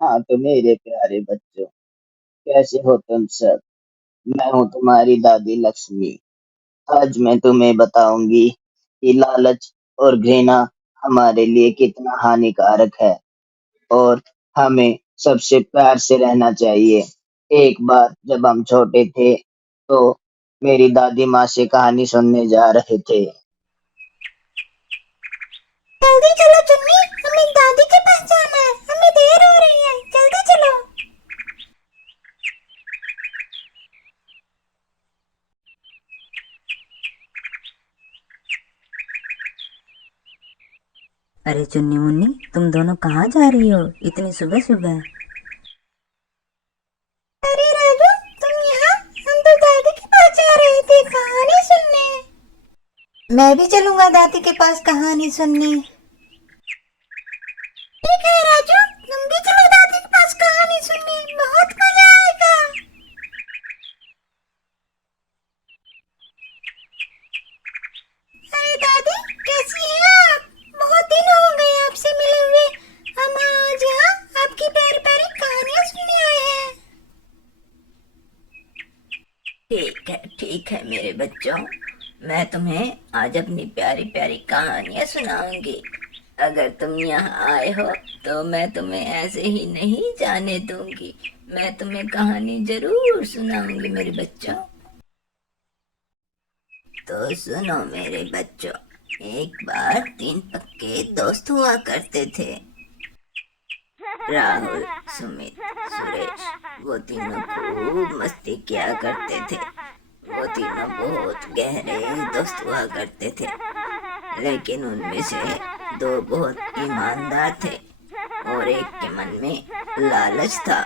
हाँ तो मेरे प्यारे बच्चों, कैसे हो तुम सब। मैं हूँ तुम्हारी दादी लक्ष्मी। आज मैं तुम्हें बताऊंगी कि लालच और घृणा हमारे लिए कितना हानिकारक है और हमें सबसे प्यार से रहना चाहिए। एक बार जब हम छोटे थे तो मेरी दादी माँ से कहानी सुनने जा रहे थे। जल्दी चलो चुन्नी, हमें दादी के पास जाना है। हमें देर हो रही है, जल्दी चलो। अरे चुन्नी मुन्नी, तुम दोनों कहाँ जा रही हो इतनी सुबह सुबह? अरे राजू, तुम यहाँ? हम तो दादी के पास जा रहे थे कहानी सुनने। मैं भी चलूंगा दादी के पास कहानी सुनने। ठीक है राजू, तुम भी चलो दादी के पास कहानी सुनने, बहुत मजा आएगा। अरे दादी, कैसी हैं आप? बहुत दिन हो गए आपसे मिले हुए। हम आज यहाँ आपकी प्यारी प्यारी कहानियाँ सुनने आए हैं। ठीक है मेरे बच्चों, मैं तुम्हें आज अपनी प्यारी प्यारी कहानियाँ सुनाऊंगी। अगर तुम यहाँ आए हो तो मैं तुम्हें ऐसे ही नहीं जाने दूंगी। मैं तुम्हें कहानी जरूर सुनाऊंगी मेरे बच्चों। तो सुनो मेरे बच्चों, एक बार तीन पक्के दोस्त हुआ करते थे। राहुल, सुमित, सुरेश। वो तीनों खूब मस्ती किया करते थे। वो तीनों बहुत गहरे दोस्त हुआ करते थे, लेकिन उनमें से दो बहुत ईमानदार थे और एक के मन में लालच था।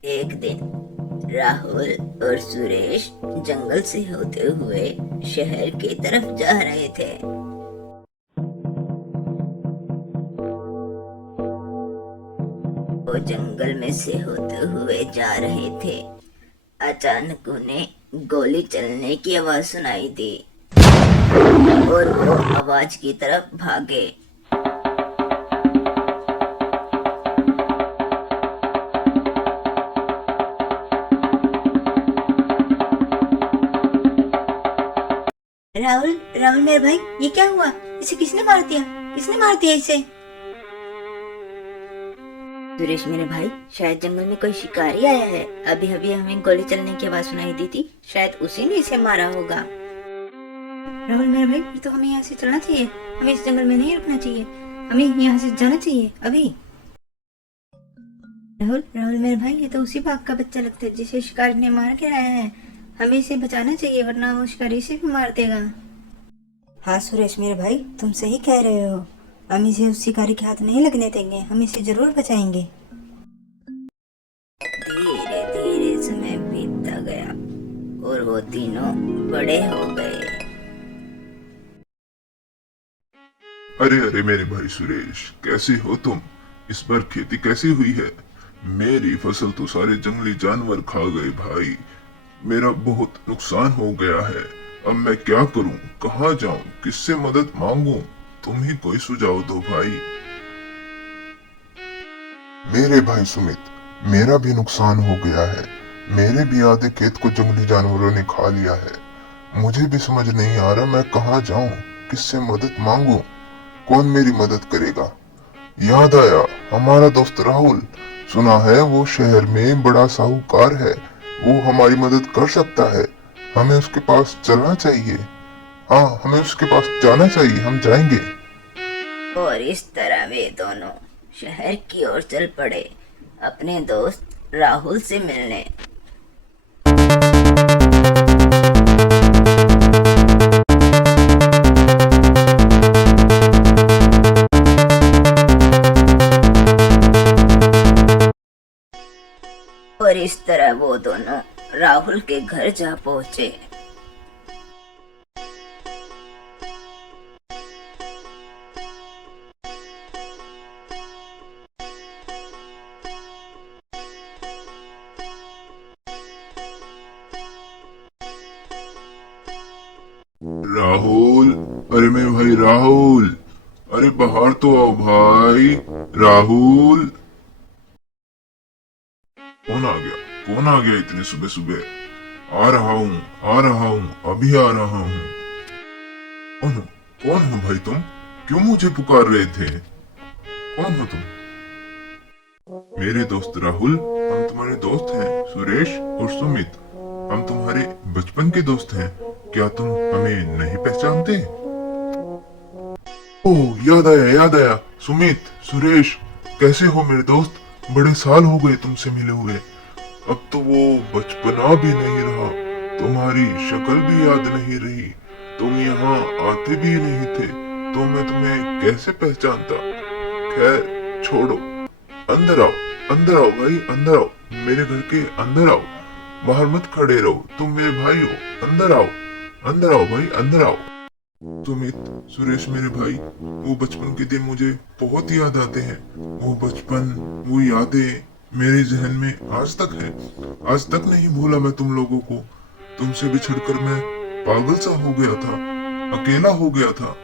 एक दिन राहुल और सुरेश जंगल से होते हुए शहर की तरफ जा रहे थे। वो जंगल में से होते हुए जा रहे थे। अचानक उन्हें गोली चलने की आवाज सुनाई दी और वो आवाज की तरफ भागे। राहुल, राहुल मेरे भाई, ये क्या हुआ? इसे किसने मार दिया? किसने मार दिया इसे? सुरेश मेरे भाई, शायद जंगल में कोई शिकारी आया है। अभी अभी हमें गोली चलने की आवाज सुनाई दी थी, शायद उसी ने इसे मारा होगा। राहुल मेरे भाई, फिर तो हमें यहाँ से चलना चाहिए। हमें इस जंगल में नहीं रुकना चाहिए, हमें यहाँ से जाना चाहिए अभी। राहुल, राहुल मेरे भाई, ये तो उसी बाघ का बच्चा लगता है जिसे शिकारी ने मार के लाया है। हमें इसे बचाना चाहिए वरना वो शिकारी इसे भी मार देगा। हाँ सुरेश मेरे भाई, तुम सही कह रहे हो। हम इसे उस शिकारी के हाथ नहीं लगने देंगे, हम इसे जरूर बचाएंगे। धीरे धीरे समय बीतता गया और वो तीनों बड़े हो गए। अरे अरे मेरे भाई सुरेश, कैसे हो तुम? इस बार खेती कैसी हुई है? मेरी फसल तो सारे जंगली जानवर खा गए भाई। मेरा बहुत नुकसान हो गया है। अब मैं क्या करूं? कहाँ जाऊं? किससे मदद मांगूं? तुम ही कोई सुझाव दो भाई। मेरे भाई सुमित, मेरा भी नुकसान हो गया है। मेरे भी आधे खेत को जंगली जानवरों ने खा लिया है। मुझे भी समझ नहीं आ रहा मैं कहाँ जाऊं, किससे मदद मांगूं, कौन मेरी मदद करेगा। याद आया, हमारा दोस्त राहुल। सुना है वो शहर में बड़ा साहूकार है। वो हमारी मदद कर सकता है। हमें उसके पास चलना चाहिए। हाँ, हमें उसके पास जाना चाहिए, हम जाएंगे। और इस तरह वे दोनों शहर की ओर चल पड़े अपने दोस्त राहुल से मिलने। और इस तरह वो दोनों राहुल के घर जा पहुंचे। राहुल, अरे मेरे भाई राहुल, अरे बाहर तो आओ भाई। राहुल, कौन आ गया? कौन आ गया इतने सुबह सुबह? आ रहा हूँ, आ रहा हूँ, अभी आ रहा हूँ। कौन हो? कौन हो भाई तुम? क्यों मुझे पुकार रहे थे? कौन हो तुम? मेरे दोस्त राहुल, हम तुम्हारे दोस्त हैं, सुरेश और सुमित। हम तुम्हारे बचपन के दोस्त हैं। क्या तुम हमें नहीं पहचानते? ओह, याद आया, याद आया। सुमित, सुरेश, कैसे हो मेरे दोस्त? बड़े साल हो गए तुमसे मिले हुए। अब तो वो बचपना भी नहीं रहा, तुम्हारी शक्ल भी याद नहीं रही, तुम यहाँ आते भी नहीं थे, तो मैं तुम्हें कैसे पहचानता। खैर छोड़ो, अंदर आओ, अंदर आओ भाई, अंदर आओ, मेरे घर के अंदर आओ। बाहर मत खड़े रहो, तुम मेरे भाई हो। अंदर आओ, अंदर आओ भाई, अंदर आओ। सुमित, सुरेश मेरे भाई, वो बचपन के दिन मुझे बहुत याद आते हैं। वो बचपन, वो यादें मेरे जहन में आज तक है। आज तक नहीं भूला मैं तुम लोगों को। तुमसे बिछड़कर मैं पागल सा हो गया था, अकेला हो गया था।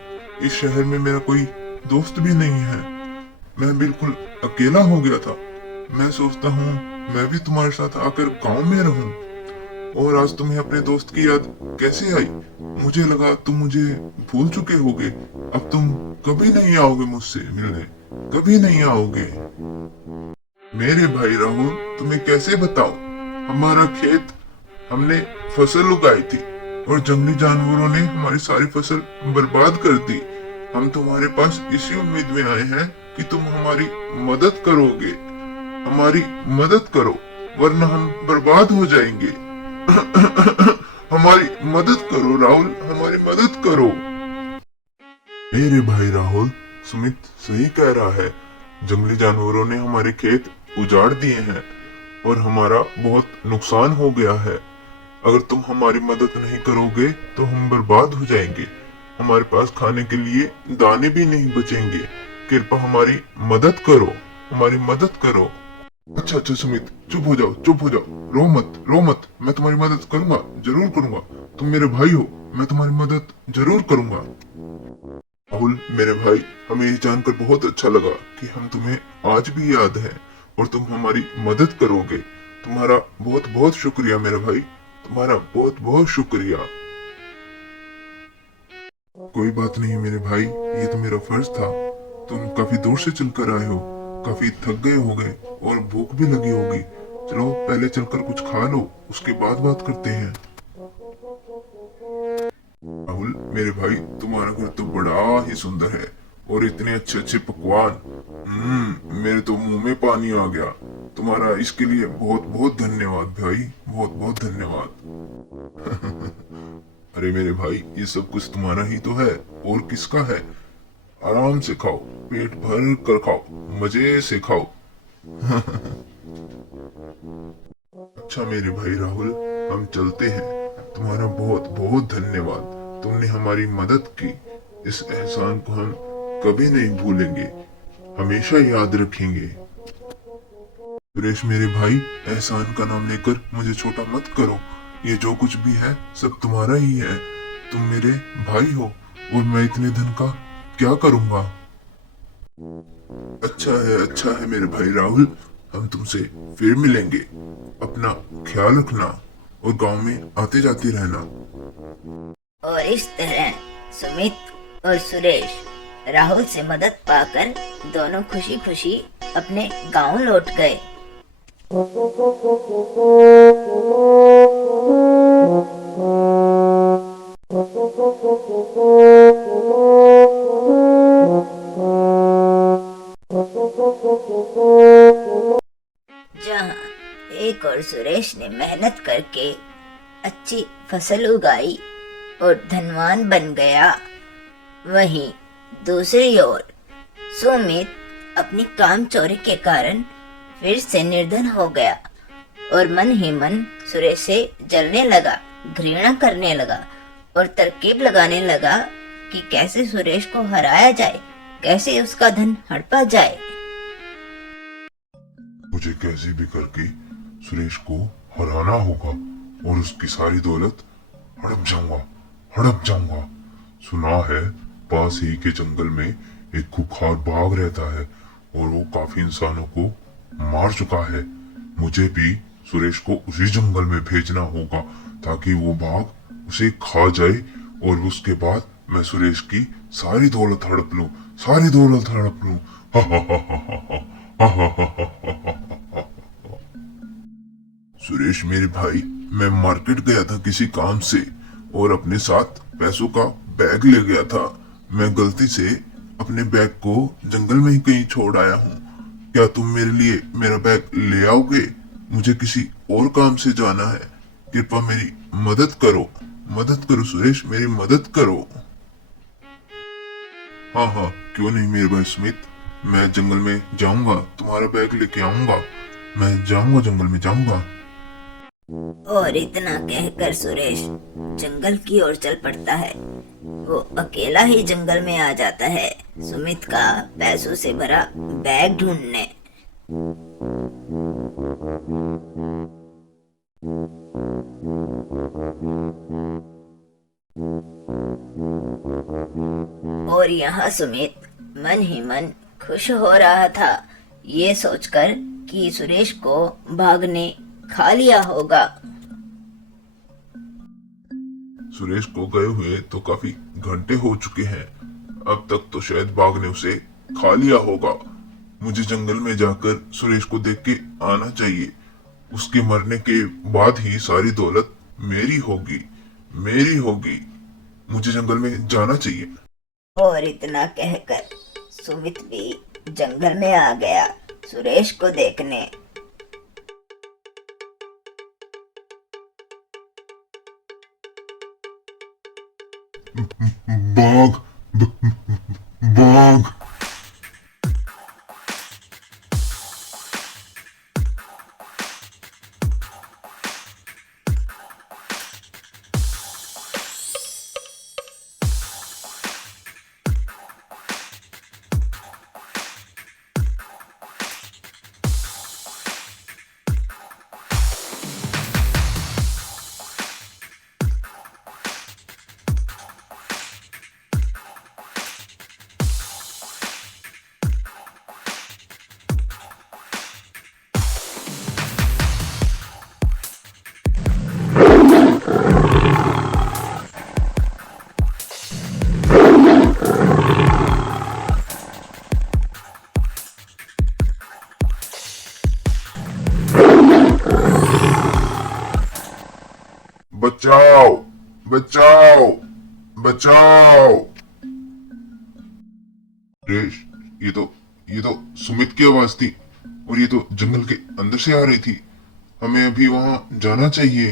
इस शहर में मेरा कोई दोस्त भी नहीं है। मैं बिल्कुल अकेला हो गया था। मैं सोचता हूँ मैं भी तुम्हारे साथ आकर गांव में रहूं। और आज तुम्हें अपने दोस्त की याद कैसे आई? मुझे लगा तुम मुझे भूल चुके होगे। अब तुम कभी नहीं आओगे मुझसे मिलने, कभी नहीं आओगे। मेरे भाई राहुल, तुम्हें कैसे बताऊं? हमारा खेत, हमने फसल उगाई थी और जंगली जानवरों ने हमारी सारी फसल बर्बाद कर दी। हम तुम्हारे पास इसी उम्मीद में आए हैं कि तुम हमारी मदद करोगे। हमारी मदद करो, वरना हम बर्बाद हो जाएंगे। हमारी मदद करो राहुल, हमारी मदद करो। मेरे भाई राहुल, सुमित सही कह रहा है। जंगली जानवरों ने हमारे खेत उजाड़ दिए हैं और हमारा बहुत नुकसान हो गया है। अगर तुम हमारी मदद नहीं करोगे तो हम बर्बाद हो जाएंगे। हमारे पास खाने के लिए दाने भी नहीं बचेंगे। कृपया हमारी मदद करो, हमारी मदद करो। अच्छा अच्छा सुमित, चुप हो जाओ, चुप हो जाओ, रो मत, रो मत। मैं तुम्हारी मदद करूंगा, जरूर करूंगा। तुम मेरे भाई हो, मैं तुम्हारी मदद जरूर करूंगा। राहुल मेरे भाई, हमें ये जानकर बहुत अच्छा लगा कि हम तुम्हें आज भी याद है और तुम हमारी मदद करोगे। तुम्हारा बहुत बहुत शुक्रिया मेरे भाई, तुम्हारा बहुत बहुत शुक्रिया। कोई बात नहीं मेरे भाई, ये तो मेरा फर्ज था। तुम काफी दूर से चलकर आए हो, काफी थक गए होगे और भूख भी लगी होगी। चलो पहले चलकर कुछ खा लो, उसके बाद बात करते हैं। राहुल मेरे भाई, तुम्हारा घर तो बड़ा ही सुंदर है और इतने अच्छे अच्छे पकवान। मेरे तो मुंह में पानी आ गया। तुम्हारा इसके लिए बहुत बहुत धन्यवाद भाई, बहुत बहुत धन्यवाद। अरे मेरे भाई, ये सब कुछ तुम्हारा ही तो है, और किसका है? आराम से खाओ, पेट भर कर खाओ, मजे से खाओ। अच्छा मेरे भाई राहुल, हम चलते हैं। तुम्हारा बहुत बहुत धन्यवाद, तुमने हमारी मदद की। इस एहसान को हम कभी नहीं भूलेंगे, हमेशा याद रखेंगे। सुरेश मेरे भाई, एहसान का नाम लेकर मुझे छोटा मत करो। ये जो कुछ भी है सब तुम्हारा ही है। तुम मेरे भाई हो और मैं इतने धन का क्या करूंगा। अच्छा है मेरे भाई राहुल, हम तुमसे फिर मिलेंगे। अपना ख्याल रखना और गांव में आते जाते रहना। और इस तरह सुमित और सुरेश राहुल से मदद पाकर दोनों खुशी खुशी अपने गांव लौट गए। जहाँ एक और सुरेश ने मेहनत करके अच्छी फसल उगाई और धनवान बन गया, वहीं दूसरी ओर सुमित अपनी कामचोरी के कारण फिर से निर्धन हो गया और मन ही मन सुरेश से जलने लगा, घृणा करने लगा और तरकीब लगाने लगा कि कैसे सुरेश को हराया जाए, कैसे उसका धन हड़पा जाए। मुझे कैसे भी करके सुरेश को हराना होगा और उसकी सारी दौलत हड़प जाऊंगा, हड़प जाऊंगा। सुना है पास ही के जंगल में एक खूंखार बाघ रहता है और वो काफी इंसानों को मार चुका है। मुझे भी सुरेश को उसी जंगल में भेजना होगा ताकि वो बाघ उसे खा जाए और उसके बाद मैं सुरेश की सारी दौलत हड़प लूं, सारी दौलत हड़प लूं। हा हा हा हा हा हा हा हा हा हा हा। सुरेश मेरे भाई, मैं मार्केट गया था किसी काम से और अपने साथ पैसों का बैग ले गया था। मैं गलती से अपने बैग को जंगल में ही कहीं छोड़ आया हूँ। क्या तुम मेरे लिए मेरा बैग ले आओगे? मुझे किसी और काम से जाना है। कृपया मेरी मदद करो, मदद करो सुरेश, मेरी मदद करो। हाँ हाँ, क्यों नहीं मेरे भाई सुमित, मैं जंगल में जाऊंगा, तुम्हारा बैग लेके आऊंगा। मैं जाऊंगा, जंगल में जाऊंगा। और इतना कहकर सुरेश जंगल की ओर चल पड़ता है। वो अकेला ही जंगल में आ जाता है सुमित का पैसों से भरा बैग ढूंढने। और यहाँ सुमित मन ही मन खुश हो रहा था, ये सोचकर कि सुरेश को बाघ ने खा लिया होगा। सुरेश को गए हुए तो काफी घंटे हो चुके हैं। अब तक तो शायद बाघ ने उसे खा लिया होगा। मुझे जंगल में जाकर सुरेश को देख के आना चाहिए। उसके मरने के बाद ही सारी दौलत मेरी होगी, मेरी होगी। मुझे जंगल में जाना चाहिए। और इतना कहकर सुमित भी जंगल में आ गया सुरेश को देखने। बाघ, बाघ। बचाओ, बचाओ, बचाओ। रेश, ये तो सुमित की आवाज थी और ये तो जंगल के अंदर से आ रही थी। हमें अभी वहां जाना चाहिए।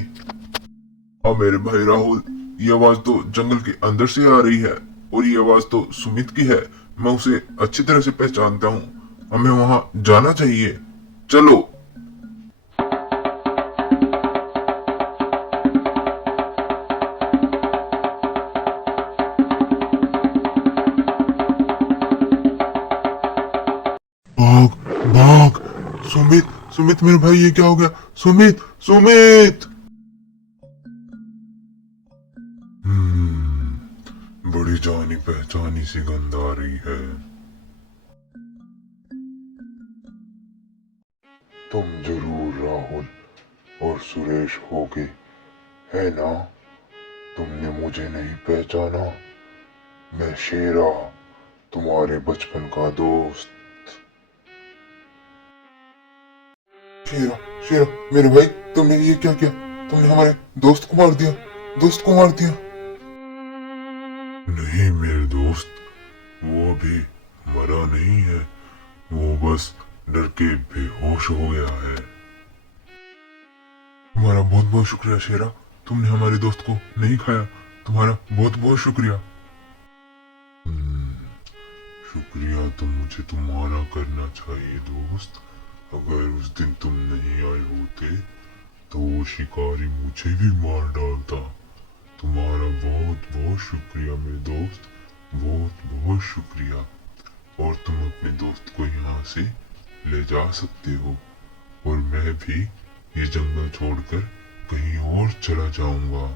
हाँ मेरे भाई राहुल, ये आवाज तो जंगल के अंदर से आ रही है और ये आवाज तो सुमित की है। मैं उसे अच्छी तरह से पहचानता हूँ। हमें वहां जाना चाहिए, चलो। भाग, भाग। सुमित, सुमित मेरे भाई, ये क्या हो गया? सुमित, सुमित। बड़ी जानी पहचानी सी गंध आ रही है। तुम जरूर राहुल और सुरेश होगे, है ना? तुमने मुझे नहीं पहचाना? मैं शेरा, तुम्हारे बचपन का दोस्त। शेरा, शेरा मेरे भाई, तुमने ये क्या किया? तुमने हमारे दोस्त को मार दिया, दोस्त को मार दिया। नहीं मेरे दोस्त, वो अभी मरा नहीं है, वो बस डर के बेहोश हो गया है। तुम्हारा बहुत बहुत शुक्रिया शेरा, तुमने हमारे दोस्त को नहीं खाया। तुम्हारा बहुत बहुत शुक्रिया। शुक्रिया तो मुझे तुम्हारा करना चाहिए दोस्त। अगर उस दिन तुम नहीं आए होते तो वो शिकारी मुझे भी मार डालता। तुम्हारा बहुत बहुत शुक्रिया मेरे दोस्त, बहुत बहुत शुक्रिया। और तुम अपने दोस्त को यहाँ से ले जा सकते हो और मैं भी ये जंगल छोड़कर कहीं और चला जाऊंगा।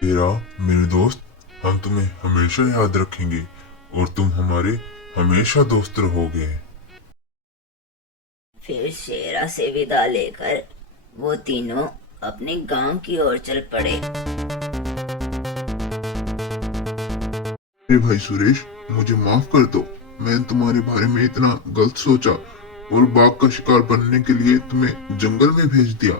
तेरा मेरे दोस्त, हम तुम्हें हमेशा याद रखेंगे और तुम हमारे हमेशा दोस्त रहोगे। फिर शेरा से विदा लेकर वो तीनों अपने गांव की ओर चल पड़े। अरे भाई सुरेश, मुझे माफ कर दो। मैंने तुम्हारे बारे में इतना गलत सोचा और बाघ का शिकार बनने के लिए तुम्हें जंगल में भेज दिया,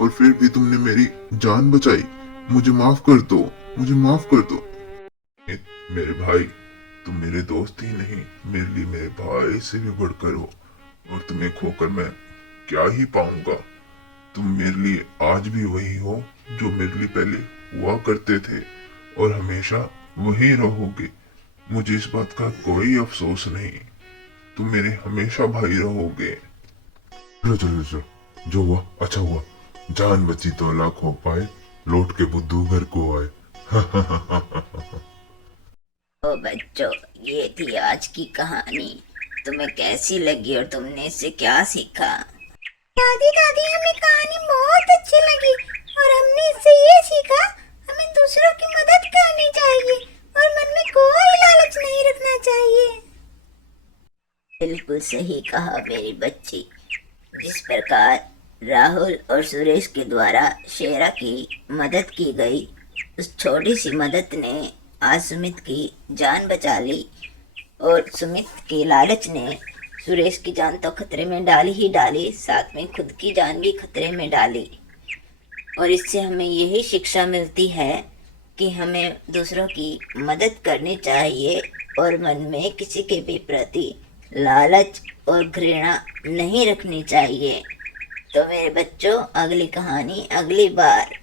और फिर भी तुमने मेरी जान बचाई। मुझे माफ कर दो, मुझे माफ कर दो। मेरे भाई, तुम मेरे दोस्त ही नहीं, मेरे लिए मेरे भाई से भी बढ़कर हो, और तुम्हें खोकर मैं क्या ही पाऊंगा। तुम मेरे लिए आज भी वही हो जो मेरे लिए पहले हुआ करते थे, और हमेशा वही रहोगे। मुझे इस बात का कोई अफसोस नहीं। तुम मेरे हमेशा भाई रहोगे। चलो चलो चलो, जो हुआ अच्छा हुआ। जान बची तो लाखों पाए, लौट के बुद्धू घर को आए। ओ बच्चों, ये थी आज की कहानी। तुम्हें कैसी लगी और तुमने इससे क्या सीखा? दादी दादी, हमें कहानी बहुत अच्छी लगी और हमने इससे ये सीखा हमें दूसरों की मदद करनी चाहिए और मन में कोई लालच नहीं रखना चाहिए। बिल्कुल सही कहा मेरी बच्ची। जिस प्रकार राहुल और सुरेश के द्वारा शेरा की मदद की गई, उस छोटी सी मदद ने आज सुमित की जान बचा ली, और सुमित के लालच ने सुरेश की जान तो खतरे में डाली ही डाली, साथ में खुद की जान भी खतरे में डाली। और इससे हमें यही शिक्षा मिलती है कि हमें दूसरों की मदद करनी चाहिए और मन में किसी के भी प्रति लालच और घृणा नहीं रखनी चाहिए। तो मेरे बच्चों, अगली कहानी अगली बार।